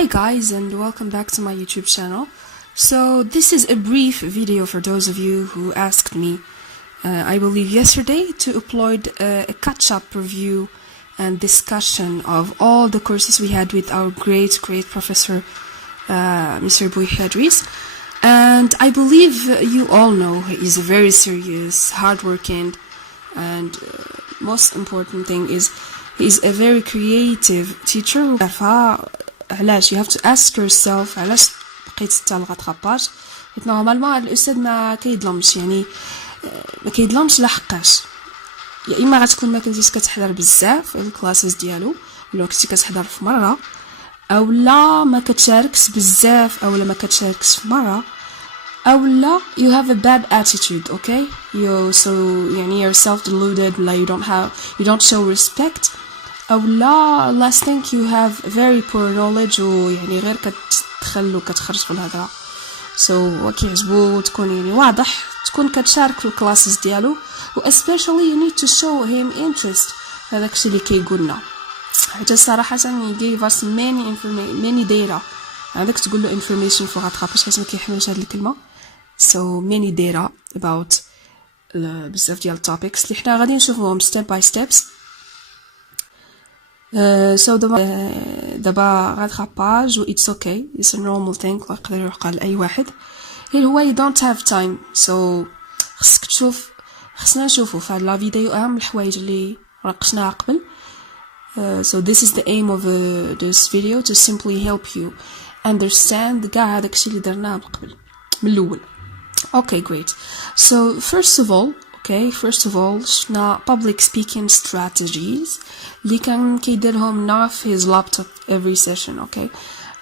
Hi guys, and welcome back to my YouTube channel. So this is a brief video for those of you who asked me, I believe yesterday, to upload a catch-up review and discussion of all the courses we had with our great professor, Mr. Bouhadris. And I believe you all know he is a very serious, hardworking, and most important thing is he's a very creative teacher. علاش you have to ask yourself علاش بقيت حتى الغاتراباج حيت نورمالمون الاستاذ ما كيظلمش يعني ما كيظلمش لحقاش يا اما غتكون ما كنتيش كتحضر بزاف الكلاسز ديالو ولا كنتي كتحضر في مره او لا ما كتشاركش بزاف او لا ما كتشاركش في مره او لا you have a bad attitude, okay? So يعني you're self-deluded, like you don't show respect, او لا last thing you have very poor knowledge ويعني غير كتدخل وكتخرج في الهضره. so وكيعجبو تكون يعني واضح تكون كتشارك في الكلاسز ديالو و especially you need to show him interest في هذاك الشيء اللي كيقولنا حيت صراحه he gave us many data. عندك تقول له information for rattrapage حيت ما كيحملش هذه الكلمه. so many data about بزاف ديال topics اللي حنا غادي نشوفوهم step by steps. so دابا rattrapage و it's okay, it's a normal thing يقدر يوقع لأي واحد. غير هو you don't have time, so خصنا نشوفو في هاد لا فيديو اهم الحوايج اللي ناقشناها قبل. so this is the aim of this video, to simply help you understand كاع هذاك الشيء اللي درناه من قبل من الاول. okay, great. so first of all شفنا public speaking strategies اللي كان كيديرهم نا في his laptop every session. okay,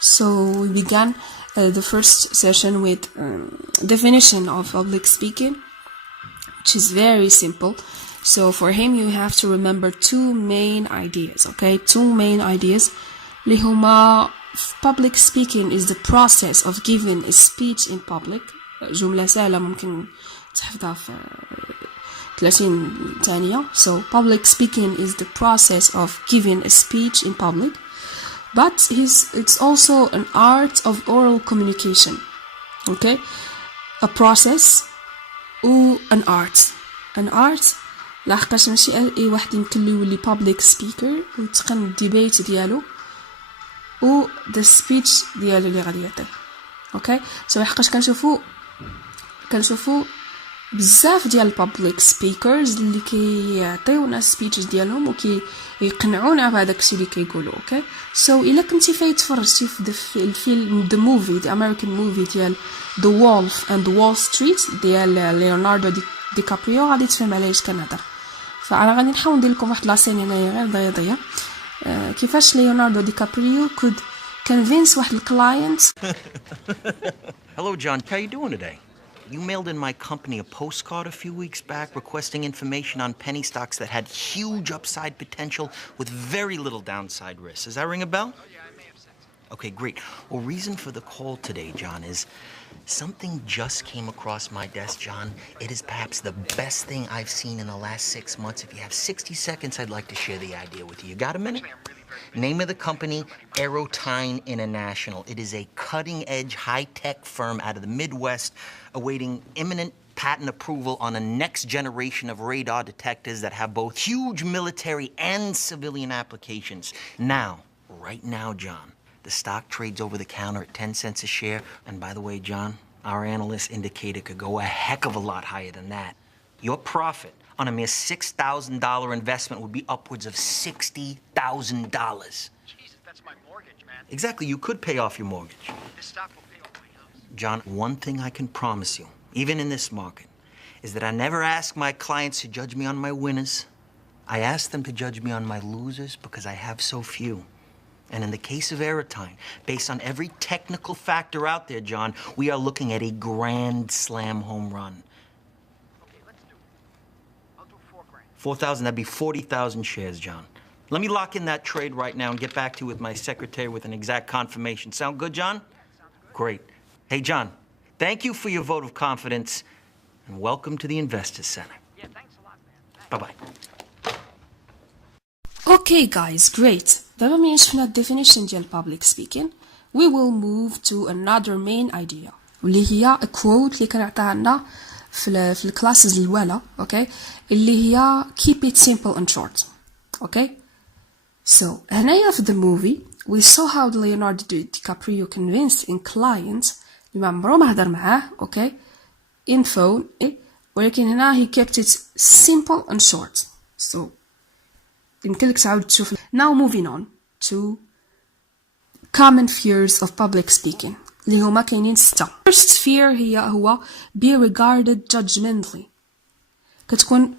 so we began the first session with definition of public speaking, which is very simple. so for him you have to remember two main ideas. اللي هما public speaking is the process of giving a speech in public. جملة سهلة ممكن تحفظها في 30 ثانية. so public speaking is the process of giving a speech in public, but it's also an art of oral communication. okay, a process و an art لحقاش ماشي اي واحد يمكن له يولي public speaker ويتقن الديبيت ديالو و the speech ديالو اللي غادي يعطي. okay, so لحقاش كنشوفو بزاف ديال public speakers اللي كيعطيونا speeches ديالهم وكيقنعونا بهذاك الشيء اللي كيقولوا. okay, so الا كنتي تفرجتي في الفيلم the movie, the American movie ديال The Wolf and Wall Street ديال ليوناردو دي كابريو غادي تفهم علاش كنهضر. فانا غادي نحاول ندير لكم واحد لاسين هنايا غير ضيا كيفاش ليوناردو دي كابريو could convince واحد الكلاينت. Hello John, how you doing today? You mailed in my company a postcard a few weeks back requesting information on penny stocks that had huge upside potential with very little downside risk. Does that ring a bell? Okay, great. Well, reason for the call today, John, is something just came across my desk, John. It is perhaps the best thing I've seen in the last 6 months. If you have 60 seconds, I'd like to share the idea with you. You got a minute? Name of the company, Aerotine International. It is a cutting-edge, high-tech firm out of the Midwest awaiting imminent patent approval on a next generation of radar detectors that have both huge military and civilian applications. Now, right now, John, the stock trades over the counter at 10 cents a share. And by the way, John, our analysts indicate it could go a heck of a lot higher than that. Your profit on a mere $6,000 investment would be upwards of $60,000. Jesus, that's my mortgage, man. Exactly, you could pay off your mortgage. This stock will pay off my house. John, one thing I can promise you, even in this market, is that I never ask my clients to judge me on my winners. I ask them to judge me on my losers because I have so few. And in the case of Aerotine, based on every technical factor out there, John, we are looking at a grand slam home run. Okay, let's do it. I'll do $4,000. 4,000, that'd be 40,000 shares, John. Let me lock in that trade right now and get back to you with my secretary with an exact confirmation. Sound good, John? Yeah, sounds good. Great. Hey, John, thank you for your vote of confidence, and welcome to the Investors Center. Yeah, thanks a lot, man. Thanks. Bye-bye. okay guys, great. دابا ملي شفنا الديفينيشن ديال public speaking we will move to another main idea واللي هي quote اللي كان عطاها لنا في الكلاسز الأولى okay اللي هي keep it simple and short okay so هنايا في the movie we saw how Leonardo DiCaprio convinced in clients اللي ما عمره ما هدر معاه okay in phone ولكن هنا he kept it simple and short so يمكن لك تعاود تشوف now moving on to common fears of public speaking اللي هما كاينين 6 first fear هو be regarded judgmentally كتكون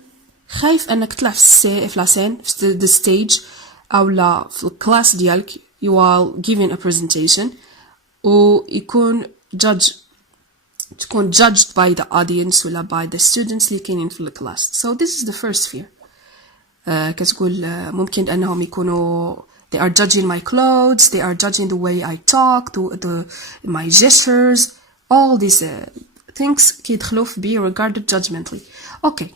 خايف انك تطلع في لاسين في the stage او لا في الكلاس ديالك you are giving a presentation ويكون تكون judged by the audience ولا by the students اللي كاينين في الكلاس so this is the first fear كتقول ممكن انهم يكونوا they are judging my clothes they are judging the way I talk my gestures all these things كيدخلوا في be regarded judgmentally okay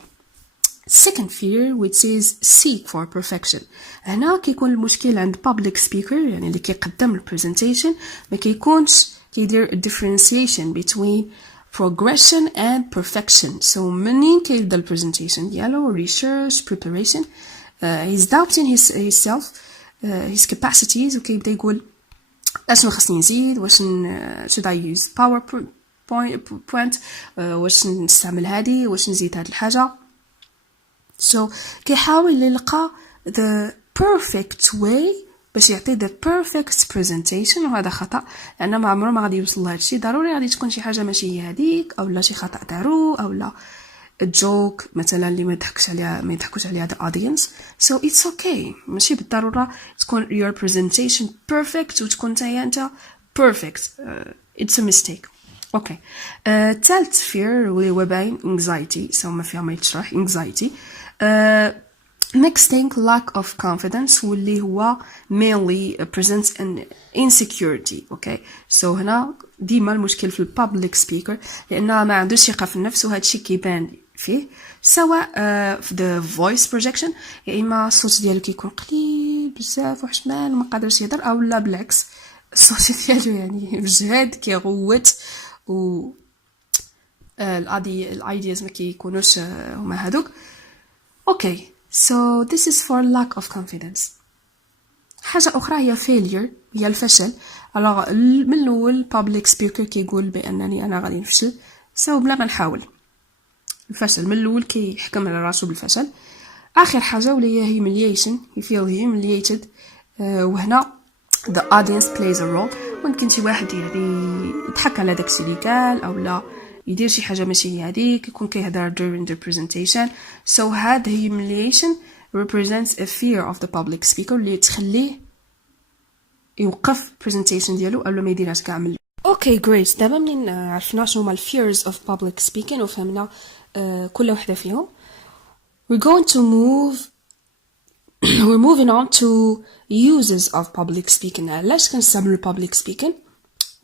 second fear which is seek for perfection هنا كيكون المشكل عند public speaker يعني اللي كيقدم presentation ما كيكونش كيدير differentiation between progression and perfection so منين كيبدا presentation ديالو research preparation he's doubting himself his capacities وكيبدا يقول اشنو خصني نزيد واش should I use PowerPoint واش نستعمل هذه واش نزيد هذه الحاجه so كيحاول يلقى the perfect way باش يعطي the perfect presentation وهذا خطأ لأنه ما عمره ما غادي يوصل لهذا الشيء ضروري غادي تكون شي حاجة ماشي هي هذيك أو لا شي خطأ دارو أو لا الجوك مثلا اللي ما يضحكوش عليها the audience so it's okay ماشي بالضرورة تكون your presentation perfect وتكون انت perfect it's a mistake okay third fear هو باين anxiety so ما فيها ما يتشرح anxiety next thing lack of confidence واللي هو mainly presents an insecurity okay so هنا ديما المشكل في public speaker لأنه ما عندوش ثقة في النفس وهذا الشيء كيبان فيه سواء في the voice projection يا إما الصوت ديالو كيكون قليل بزاف وحشمان وما قادرش يهضر أو لا بالعكس الصوت ديالو يعني مجهد كيغوت و الايدياز ما كيكونوش هما هادوك okay so this is for lack of confidence حاجة أخرى هي failure هي الفشل alors من الأول public speaker كيقول بأنني أنا غادي نفشل so بلا ما نحاول الفشل من الأول كيحكم على راسو بالفشل آخر حاجة واللي هي humiliation he feel humiliated وهنا the audience plays a role ممكن شي واحد يعني يضحك على داك الشيء اللي قال أو لا يدير شي حاجة ماشي هي هذيك يكون كيهضر during the presentation so هاد humiliation represents a fear of the public speaker اللي تخليه يوقف presentation ديالو أو ما يديرهاش كاع من okay great دابا منين عرفنا شنو هما fears of public speaking وفهمنا كل وحدة فيهم we're moving on to uses of public speaking علاش كنستعملو public speaking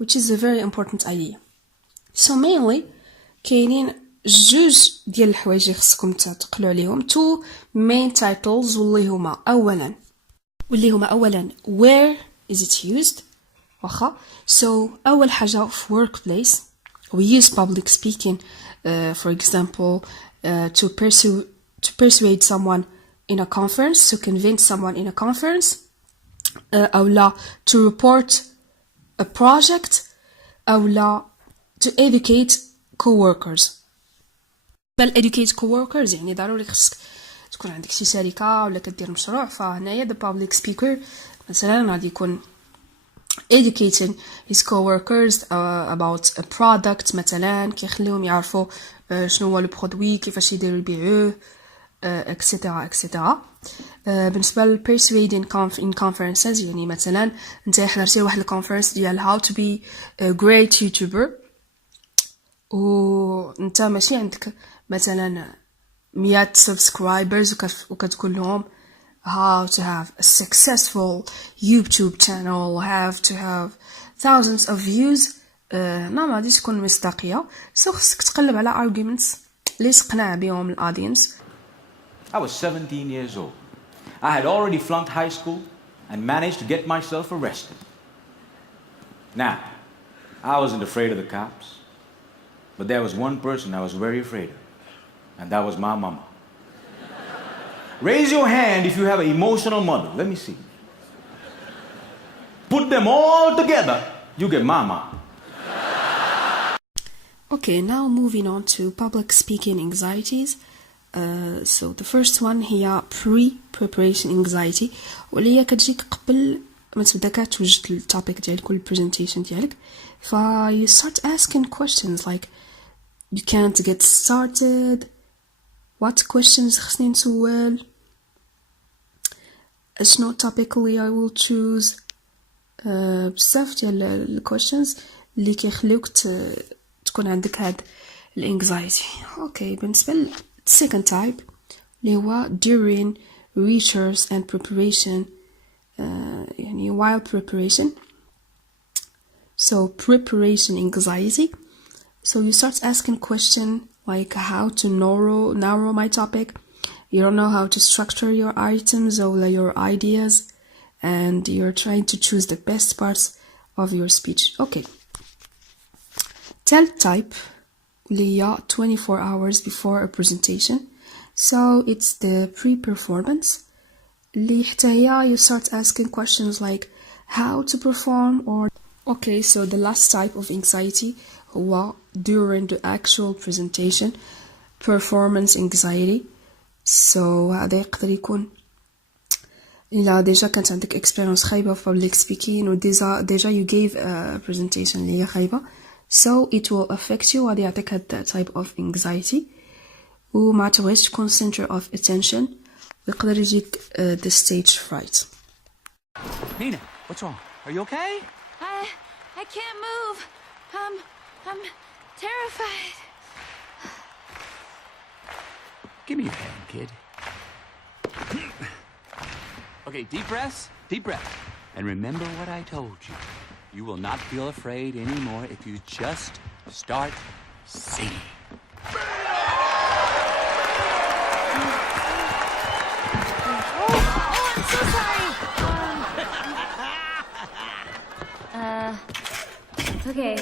which is a very important idea so mainly كاينين جوج ديال الحوايج اللي خصكم تقلوا عليهم two main titles واللي هما اولا where is it used واخا so اول حاجه في workplace we use public speaking for example to persuade someone in a conference to convince someone in a conference او لا to report a project او لا to educate co-workers بل educate co-workers يعني ضروري خصك تكون عندك شي شركة ولا كدير مشروع فهنايا the public speaker مثلا غادي يكون educating his co-workers about a product مثلا كيخليهم يعرفوا شنو هو البرودوي كيفاش يديروا يبيعوه etc. بالنسبة ل persuading in conferences يعني مثلا انت حضرتي واحد الكونفرنس ديال how to be a great YouTuber وانت ماشي عندك مثلا 100 subscribers وكتقول لهم how to have a successful YouTube channel have to have thousands of views ما غاديش تكون مصداقية so خصك تقلب على arguments اللي تقنع بهم audience. I was 17 years old. I had already flunked high school and managed to get myself arrested. Now, I wasn't afraid of the cops, but there was one person I was very afraid of, and that was my mama. Raise your hand if you have an emotional mother. Let me see. Put them all together, you get mama. Okay, now moving on to public speaking anxieties. So the first one هي pre-preparation anxiety واللي هي كتجيك قبل ما تبدا كتوجد التوبيك ديالك والبرزنتيشن ديالك. You start asking questions like you can't get started, what questions خصني نسول, اشنو topic اللي I will choose, بزاف ديال الكويشنز اللي كيخليوك تكون عندك هاد الانكزايتي. اوكي بالنسبه للسيكند تايب اللي هو during research and preparation, يعني while preparation. So preparation anxiety. So you start asking question like how to narrow my topic. You don't know how to structure your items or your ideas, and you're trying to choose the best parts of your speech. Okay. Third type, 24 hours before a presentation. So it's the pre-performance. You start asking questions like how to perform or... Okay, so the last type of anxiety هو during the actual presentation, performance anxiety. So هذا يقدر يكون إلا ديجا كانت عندك experience خايبة في public speaking و ديجا you gave a presentation اللي هي خايبة, so it will affect you وغادي يعطيك هاد type of anxiety وما تبغيش تكون center of attention ويقدر يجيك the stage fright. Nina, what's wrong? Are you okay? I can't move. I'm terrified. Give me your hand, kid. Okay, deep breaths, deep breath. And remember what I told you. You will not feel afraid anymore if you just start singing. Oh, I'm so sorry. It's okay.